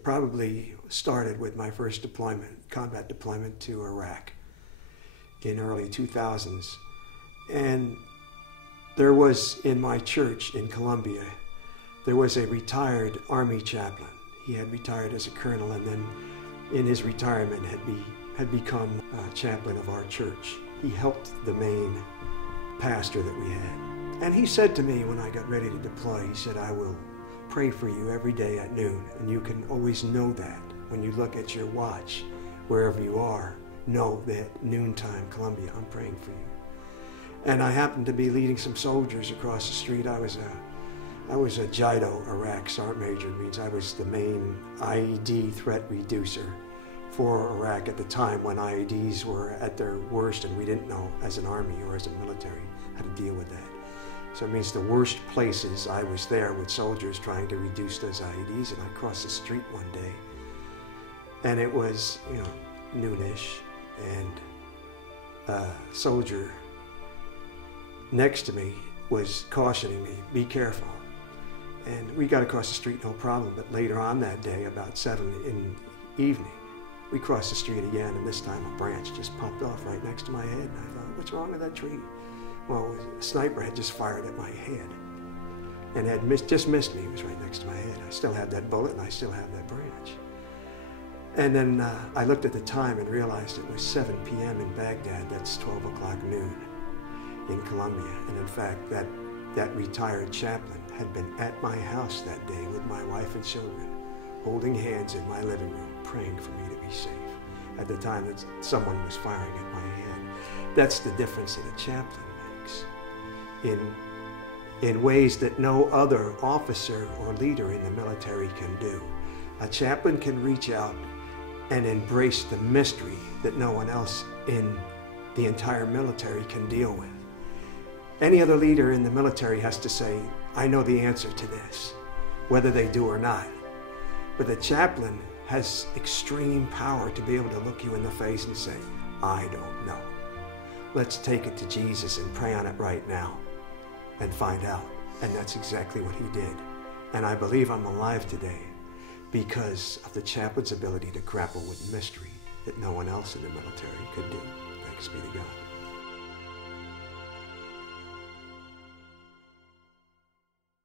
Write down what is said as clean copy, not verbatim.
It probably started with my first deployment, combat deployment to Iraq in early 2000s. And there was, in my church in Columbia, there was a retired Army chaplain. He had retired as a colonel, and then in his retirement had become a chaplain of our church. He helped the main pastor that we had. And he said to me when I got ready to deploy, he said, "I will pray for you every day at noon, and you can always know that when you look at your watch, wherever you are, know that noontime, Columbia, I'm praying for you." And I happened to be leading some soldiers across the street. I was a JIDO, Iraq Sergeant Major. It means I was the main IED threat reducer for Iraq at the time when IEDs were at their worst, and we didn't know as an Army or as a military how to deal with that. So it means the worst places, I was there with soldiers trying to reduce those IEDs, and I crossed the street one day, and it was, noonish, and a soldier next to me was cautioning me, "Be careful." And we got across the street, no problem, but later on that day, about 7 in the evening, we crossed the street again, and this time a branch just popped off right next to my head, and I thought, what's wrong with that tree? Well, a sniper had just fired at my head, and had just missed me. It was right next to my head. I still had that bullet, and I still have that branch. And then I looked at the time and realized it was 7 p.m. in Baghdad. That's 12 o'clock noon in Columbia. And in fact, that retired chaplain had been at my house that day with my wife and children, holding hands in my living room, praying for me to be safe at the time that someone was firing at my head. That's the difference that a chaplain makes in ways that no other officer or leader in the military can do. A chaplain can reach out and embrace the mystery that no one else in the entire military can deal with. Any other leader in the military has to say, "I know the answer to this," whether they do or not. But the chaplain has extreme power to be able to look you in the face and say, "I don't know. Let's take it to Jesus and pray on it right now and find out." And that's exactly what he did. And I believe I'm alive today because of the chaplain's ability to grapple with mystery that no one else in the military could do. Thanks be to God.